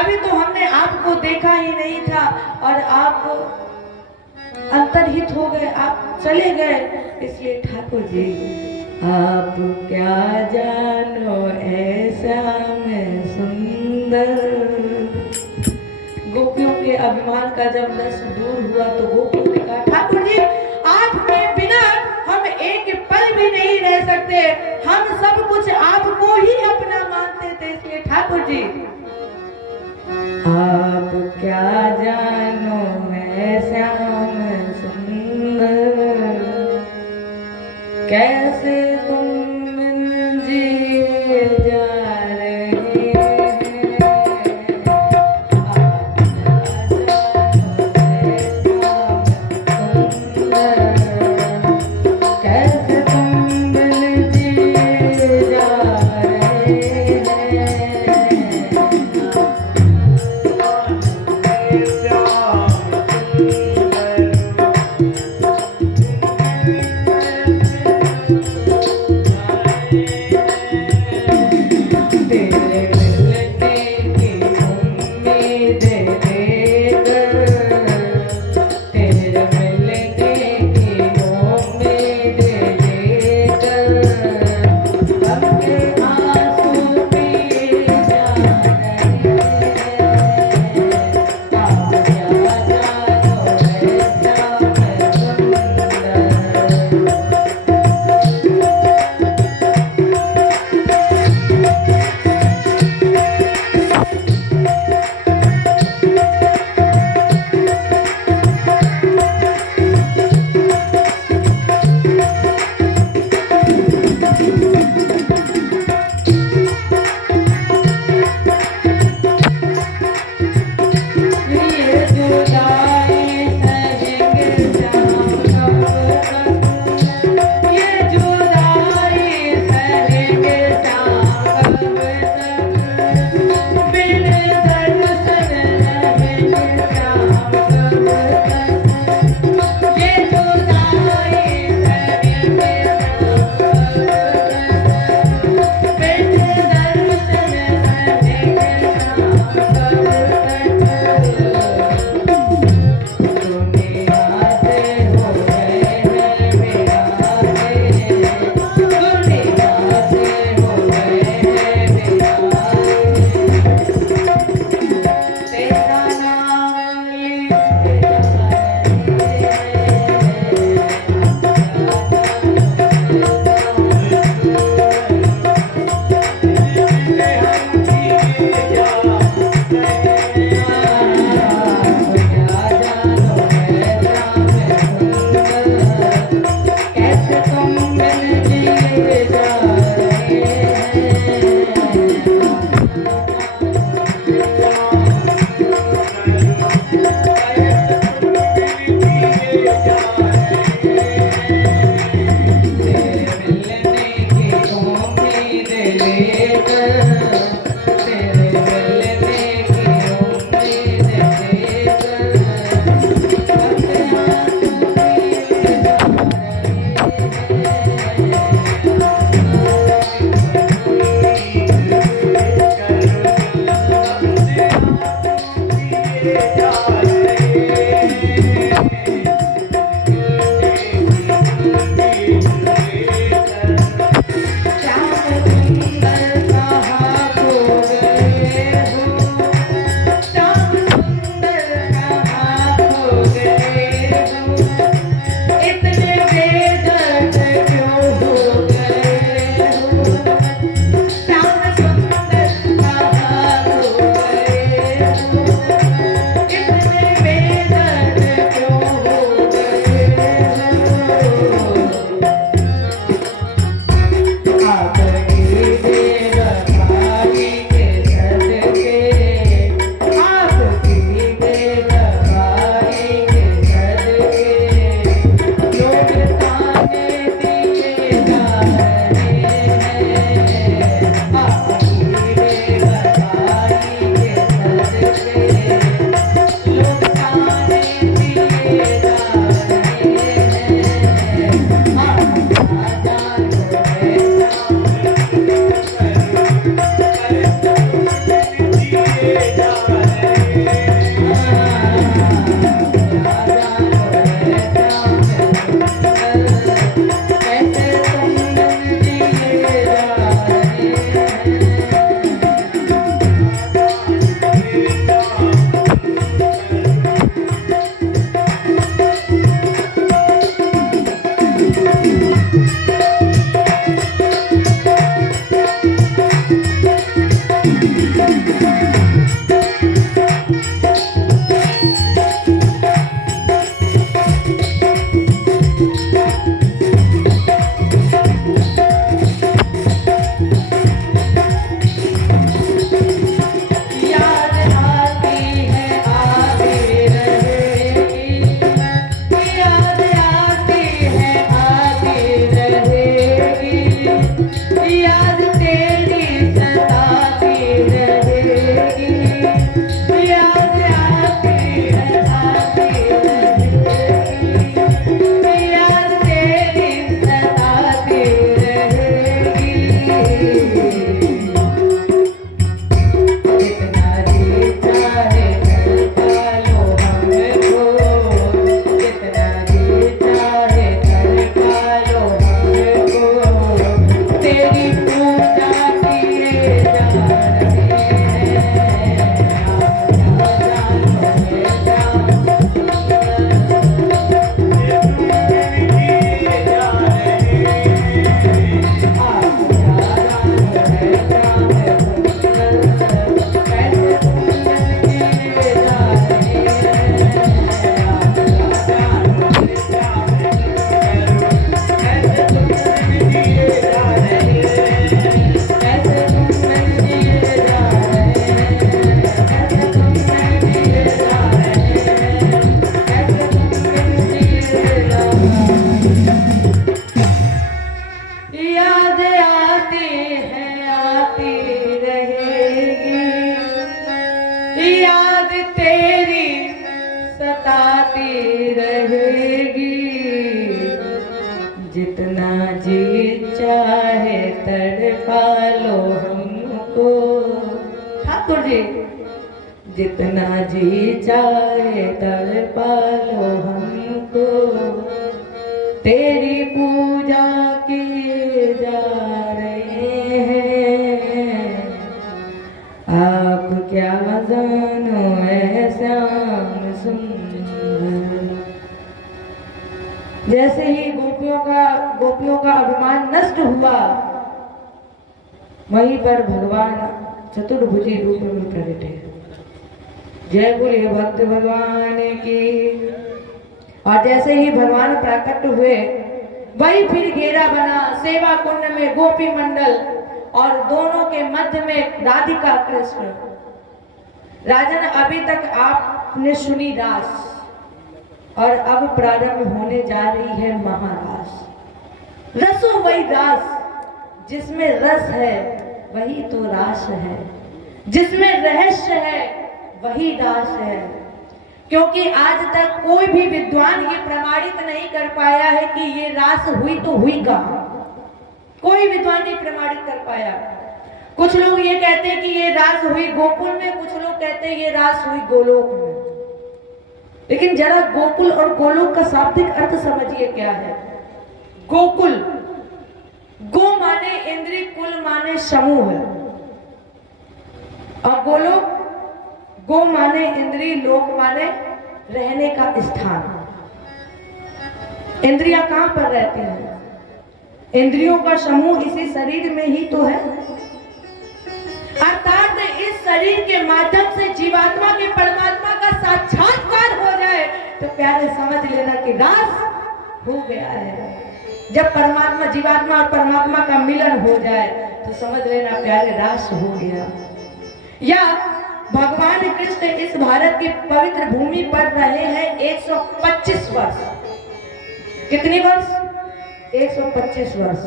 अभी तो हमने आपको देखा ही नहीं था और आप अंतर्हित हो गए, आप चले गए, इसलिए ठाकुर जी आप क्या जानो ऐसा मैं सुंदर। गोपियों के अभिमान का जब नश दूर हुआ तो गोपियों ने कहा ठाकुर जी आपके बिना हम एक पल भी नहीं रह सकते, हम सब कुछ आपको ही अपना मानते थे, इसलिए ठाकुर जी आप क्या जानो मैं श्याम सुंदर, कैसे तुम बिन जिए जा रहे हैं, आप क्या जानो मैं श्याम सुंदर, कैसे तुम बिन जिए जा रहे हैं। जितना जी चाहे तड़पा लो हमको। ठाकुर जी, जितना जी चाहे तड़पा लो हमको, तेरी पूजा किए जा रहे हैं। आप क्या जानो ऐ श्याम सुंदर। जैसे ही गोपियों का अभिमान नष्ट हुआ, वहीं पर भगवान चतुर्भुजी रूप में प्रकटे। जय बोलिए भक्त भगवान की। और जैसे ही भगवान प्रकट हुए, वही फिर घेरा बना सेवा कुंड में गोपी मंडल, और दोनों के मध्य में राधिका कृष्ण। राजन, अभी तक आपने सुनी रास, और अब प्रारंभ होने जा रही है महारास। रसो वही रास, जिसमें रस है वही तो रास है, जिसमें रहस्य है वही रास है। क्योंकि आज तक कोई भी विद्वान ये प्रमाणित नहीं कर पाया है कि ये रास हुई तो हुई कहाँ। कोई विद्वान नहीं प्रमाणित कर पाया। कुछ लोग ये कहते हैं कि ये रास हुई गोकुल में, कुछ लोग कहते हैं ये रास हुई गोलोक में। लेकिन जरा गोकुल और गोलोक का शाब्दिक अर्थ समझिए क्या है। गोकुल, गो माने इंद्री, कुल माने समूह है। और गोलोक, गो माने इंद्री, लोक माने रहने का स्थान। इंद्रियां कहां पर रहती हैं? इंद्रियों का समूह इसी शरीर में ही तो है। अर्थात इस शरीर के माध्यम से जीवात्मा के परमात्मा का साक्षात्कार हो जाए तो प्यारे समझ लेना कि रास हो गया है। जब परमात्मा, जीवात्मा और परमात्मा का मिलन हो जाए तो समझ लेना प्यारे रास हो गया। या भगवान कृष्ण इस भारत की पवित्र भूमि पर रहे हैं 125 वर्ष। कितनी वर्ष? 125 वर्ष।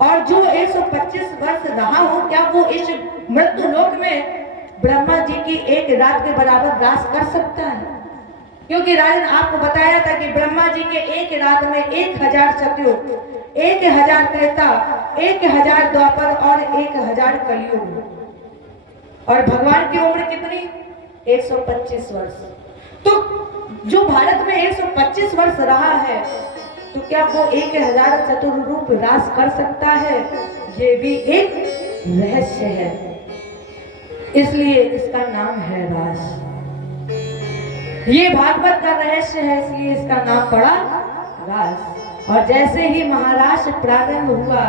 और जो 125 वर्ष रहा हो, क्या वो इस मृत्यु लोक में ब्रह्मा जी की एक रात के बराबर रास कर सकता है? क्योंकि राजन, आपको बताया था कि ब्रह्मा जी के एक रात में 1000 सतयुग, 1000 त्रेता, 1000 द्वापर और 1000 कलयुग। और भगवान की उम्र कितनी? 125 वर्ष। तो जो भारत में 125 वर्ष रहा है, तो क्या वो 1000 चतुर्रूप रास कर सकता है? ये भी एक रहस्य है, इसलिए इसका नाम है रास। ये भागवत का रहस्य है, इसलिए इसका नाम पड़ा रास। और जैसे ही महारास प्रारंभ हुआ,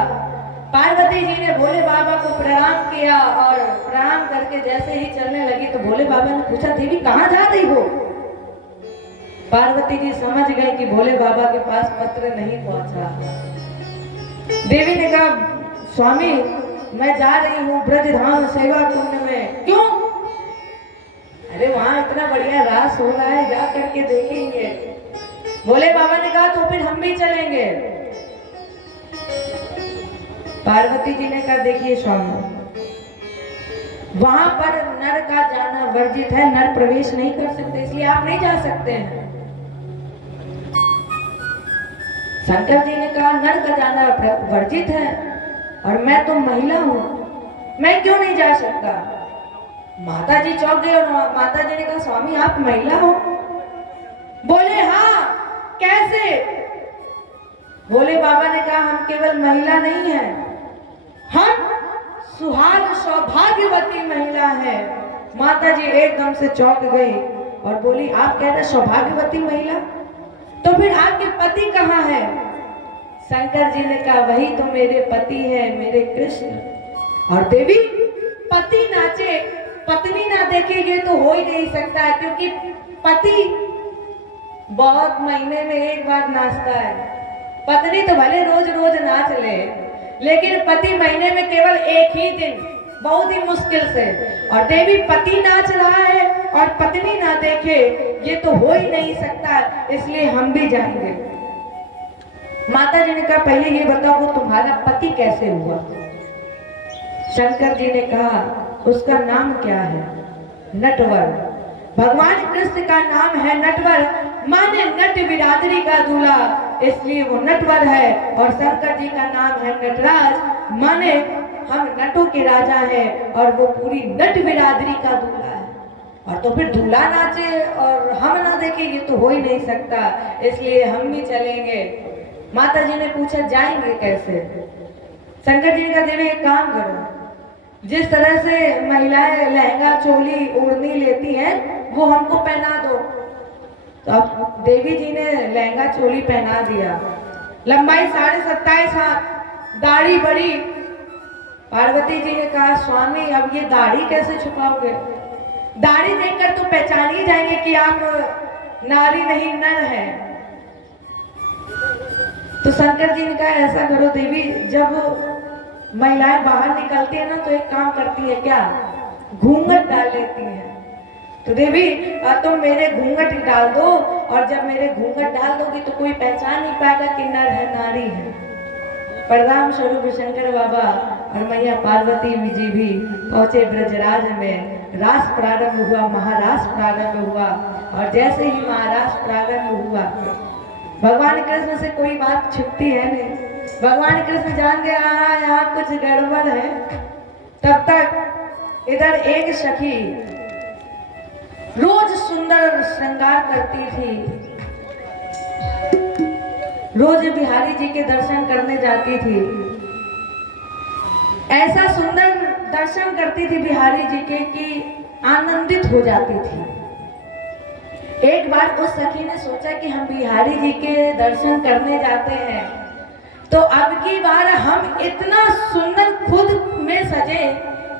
पार्वती जी ने भोले बाबा को प्रणाम किया और प्रणाम करके जैसे ही चलने लगी तो भोले बाबा ने पूछा, देवी कहाँ जा रही हो? पार्वती जी समझ गए कि भोले बाबा के पास पत्र नहीं पहुंचा। देवी ने कहा, स्वामी मैं जा रही हूँ ब्रजधाम सेवा कुंड में। क्यों? अरे वहां इतना बढ़िया रास हो रहा है, जा करके देखेंगे। भोले बाबा ने कहा, तो फिर हम भी चलेंगे। पार्वती जी ने कहा, देखिए स्वामी, वहां पर नर का जाना वर्जित है, नर प्रवेश नहीं कर सकते, इसलिए आप नहीं जा सकते हैं। शंकर जी ने कहा, नर का जाना वर्जित है और मैं तो महिला हूं, मैं क्यों नहीं जा सकता? माता जी चौंक गए और माता जी ने कहा, स्वामी आप महिला हो? बोले हाँ, कैसे? भोले बाबा ने कहा, हम केवल महिला नहीं है, हम सुहाग सौभाग्यवती महिला है। माता जी एकदम से चौंक गई और बोली, आप कह रहे सौभाग्यवती महिला, तो फिर आपके पति कहाँ है? शंकर जी ने कहा, वही तो मेरे पति है, मेरे कृष्ण। और देवी, पति नाचे पत्नी ना देखे ये तो हो ही नहीं सकता है, क्योंकि पति बहुत महीने में एक बार नाचता है, पत्नी तो भले रोज रोज नाच ले, लेकिन पति महीने में केवल एक ही दिन, बहुत ही मुश्किल से। और देवी, पति नाच रहा है और पत्नी ना देखे ये तो हो ही नहीं सकता, इसलिए हम भी जाएंगे। माता जी ने कहा, पहले ये बताओ वो तुम्हारा पति कैसे हुआ? शंकर जी ने कहा, उसका नाम क्या है? नटवर। भगवान कृष्ण का नाम है नटवर, माने नट बिरादरी का दूल्हा, इसलिए वो नटवर है। और शंकर जी का नाम है नटराज, माने हम नटों के राजा हैं और वो पूरी नट बिरादरी का दूल्हा है। और तो फिर दूल्हा नाचे और हम ना देखें ये तो हो ही नहीं सकता, इसलिए हम भी चलेंगे। माता जी ने पूछा, जाएंगे कैसे? शंकर जी ने कहा, देवी एक काम करो, जिस तरह से महिलाएं लहंगा चोली ओढ़नी लेती हैं वो हमको पहना दो। तो अब देवी जी ने लहंगा चोली पहना दिया, लंबाई 27.5 हाथ, दाढ़ी बड़ी। पार्वती जी ने कहा, स्वामी अब ये दाढ़ी कैसे छुपाओगे? दाढ़ी देखकर तो पहचान ही जाएंगे कि आप नारी नहीं नर है। तो शंकर जी ने कहा, ऐसा करो देवी, जब महिलाएं बाहर निकलती है ना तो एक काम करती है, क्या? घूंघट डाल लेती है। तो देवी तुम मेरे घूंघट डाल दो, और जब मेरे घूंघट डाल दोगी तो कोई पहचान नहीं पाएगा कि नर है नारी है। प्रणाम स्वरूप शंकर बाबा और मैया पार्वती जी भी पहुंचे ब्रजराज में। रास प्रारंभ हुआ, महारास प्रारंभ हुआ, और जैसे ही महारास प्रारंभ हुआ, भगवान कृष्ण से कोई बात छिपती है नहीं। भगवान कृष्ण जान गया यहाँ कुछ गड़बड़ है। तब तक इधर एक सखी रोज सुंदर श्रृंगार करती थी, रोज बिहारी जी के दर्शन करने जाती थी। ऐसा सुंदर दर्शन करती थी बिहारी जी के कि आनंदित हो जाती थी। एक बार उस सखी ने सोचा कि हम बिहारी जी के दर्शन करने जाते हैं तो अब की बार हम इतना सुंदर खुद में सजे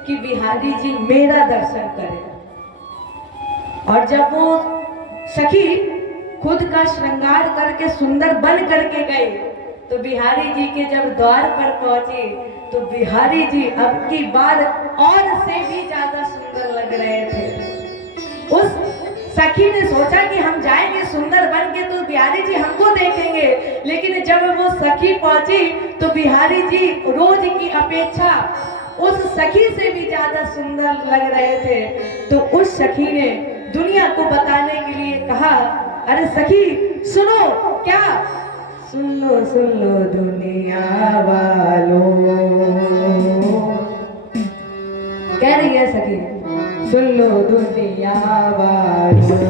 कि बिहारी जी मेरा दर्शन करें। और जब वो सखी खुद का श्रृंगार करके सुंदर बन करके गई तो बिहारी जी के जब द्वार पर पहुंची तो बिहारी जी अब की बार और से भी ज्यादा सुंदर लग रहे थे। उस सखी ने सोचा कि हम जाएंगे सुंदर बन के तो बिहारी जी हमको देखेंगे, लेकिन जब वो सखी पहुंची तो बिहारी जी रोज की अपेक्षा उस सखी से भी ज्यादा सुंदर लग रहे थे। तो उस सखी ने दुनिया को बताने के लिए कहा, अरे सखी सुनो, क्या? सुन लो दुनिया वालों, कह रही है सखी, सुन लो दुनिया वालों,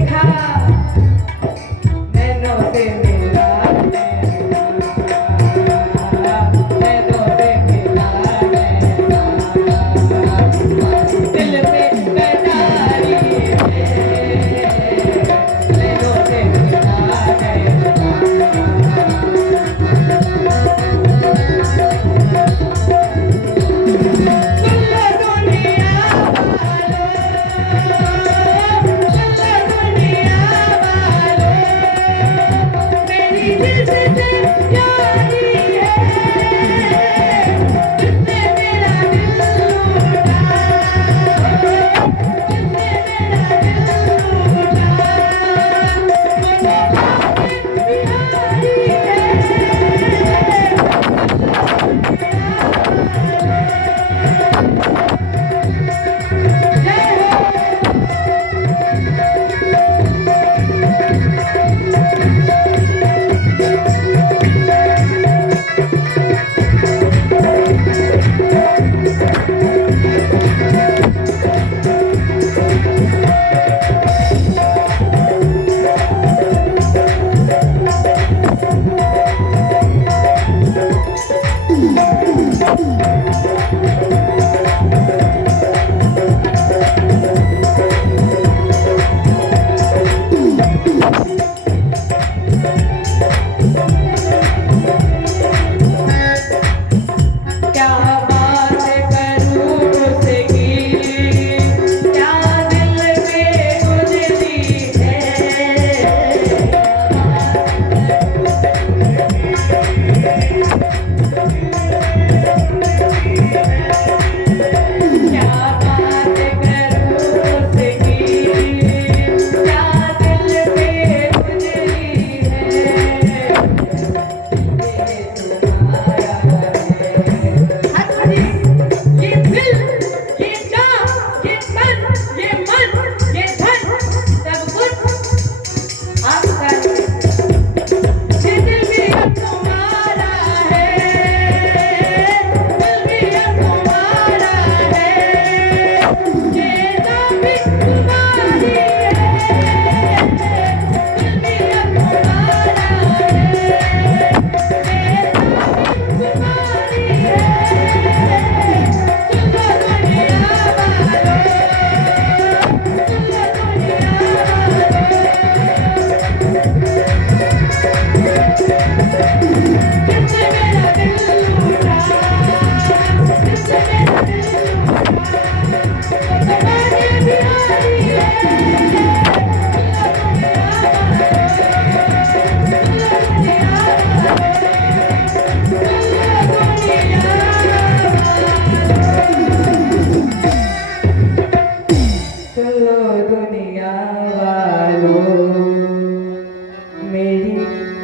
देखा नैनों से मिला नैनों से मिला दिल में बेदारी है नैनों से मिला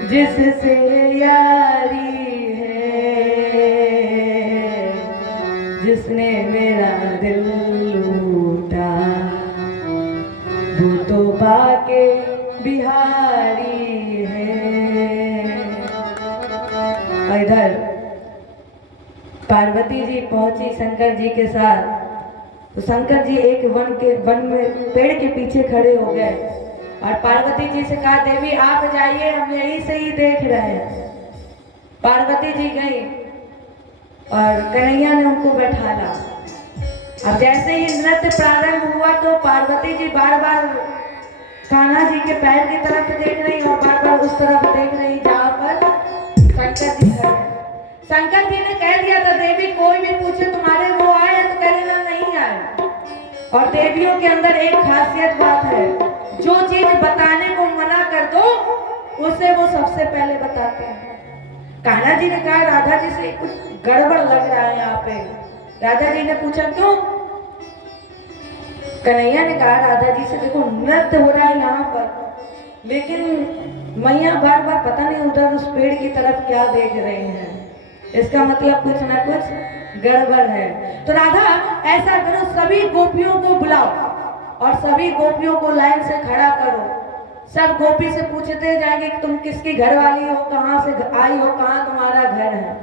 जिससे यारी है जिसने मेरा दिल लूटा वो तो बाके बिहारी है। इधर पार्वती जी पहुंची शंकर जी के साथ, तो शंकर जी एक वन में पेड़ के पीछे खड़े हो गए और पार्वती जी से कहा, देवी आप जाइए, हम यहीं से ही देख रहे हैं। पार्वती जी गई और कन्हैया ने उनको बैठाला। अब जैसे ही नृत्य प्रारंभ हुआ तो पार्वती जी बार बार कान्हा जी के पैर की तरफ देख रही और बार बार उस तरफ देख रही जहाँ पर शंकर जी खड़े। शंकर जी ने कह दिया था, देवी कोई भी पूछे तुम्हारे वो आए तो कह देना नहीं आए। और देवियों के अंदर एक खासियत बात है, जो चीज बताने को मना कर दो उसे वो सबसे पहले बताते हैं। कान्हा जी ने कहा, राधा जी से कुछ गड़बड़ लग रहा है यहाँ पे। राधा जी ने पूछा क्यों? कन्हैया ने कहा राधा जी से, देखो नृत्य हो रहा है यहाँ पर, लेकिन मैया बार बार पता नहीं उधर उस पेड़ की तरफ क्या देख रही हैं, इसका मतलब कुछ ना कुछ गड़बड़ है। तो राधा ऐसा करो, सभी गोपियों को बुलाओ और सभी गोपियों को लाइन से खड़ा करो। सब गोपी से पूछते जाएंगे कि तुम किसकी घर वाली हो, कहाँ से आई हो, कहाँ तुम्हारा घर है।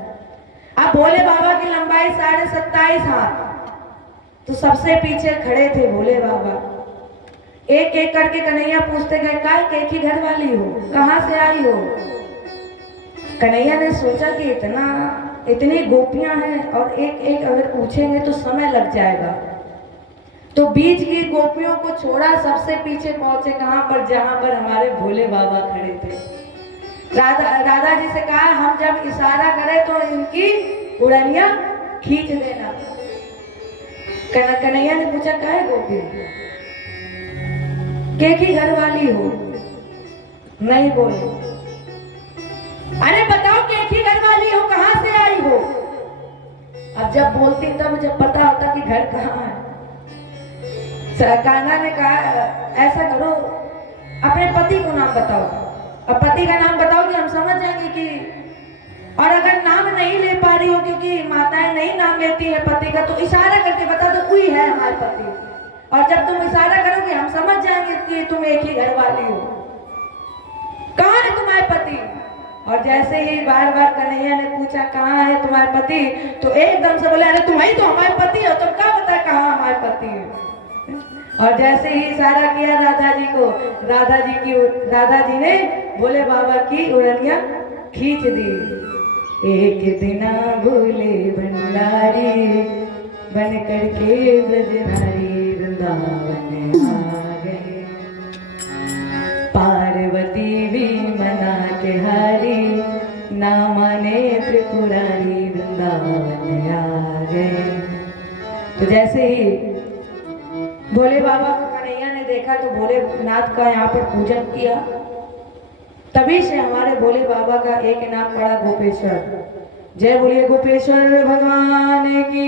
अब भोले बाबा की लंबाई 27.5 हाथ, तो सबसे पीछे खड़े थे भोले बाबा। एक एक करके कन्हैया पूछते गए, काय की घर वाली हो, कहाँ से आई हो। कन्हैया ने सोचा कि इतनी गोपियां हैं और एक एक अगर पूछेंगे तो समय लग जाएगा, तो बीच की गोपियों को छोड़ा, सबसे पीछे पहुंचे कहां पर, जहां पर हमारे भोले बाबा खड़े थे। राधा जी से कहा, हम जब इशारा करें तो इनकी उड़निया खींच देना। कन्हैया ने पूछा, काहे गोपी, की घर वाली हो? नहीं बोले। अरे बताओ की घर वाली हो, कहां से आई हो? अब जब बोलती तब जब पता होता कि घर कहाँ है। कान्हा ने कहा, ऐसा करो अपने पति को नाम बताओ। अब पति का नाम बताओ कि हम समझ जाएंगे कि, और अगर नाम नहीं ले पा रही हो क्योंकि माताएं नहीं नाम लेती है पति का, तो इशारा करके बता दो कोई है हमारे पति। और जब तुम इशारा करोगे हम समझ जाएंगे कि तुम एक ही घर वाली हो। कहाँ है तुम्हारे पति? और जैसे ही बार बार कन्हैया ने पूछा कहाँ है तुम्हारे पति, तो एकदम से बोले, अरे तुम्हारी तो हमारे पति हो, तुम क्या बता कहाँ हमारे पति है। और जैसे ही इशारा किया राधा जी को, राधा जी ने भोले बाबा की उड़निया खींच दी। एक दिन भोले भंडारी बन करके ब्रजनारी वृंदावन आ गए। पार्वती भी मना के हारी, ना माने त्रिपुरारी वृंदावन आ गए। तो जैसे ही भोले बाबा को कन्हैया ने देखा तो भोलेनाथ का यहाँ पर पूजन किया। तभी से हमारे भोले बाबा का एक नाम पड़ा गोपेश्वर। जय बोलिए गोपेश्वर भगवान की।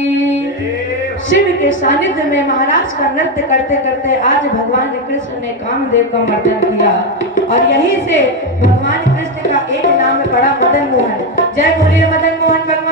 शिव के सानिध्य में महाराज का नृत्य करते करते आज भगवान कृष्ण ने कामदेव का मर्दन किया, और यहीं से भगवान कृष्ण का एक नाम पड़ा मदन मोहन। जय बोलिए मदन मोहन भगवान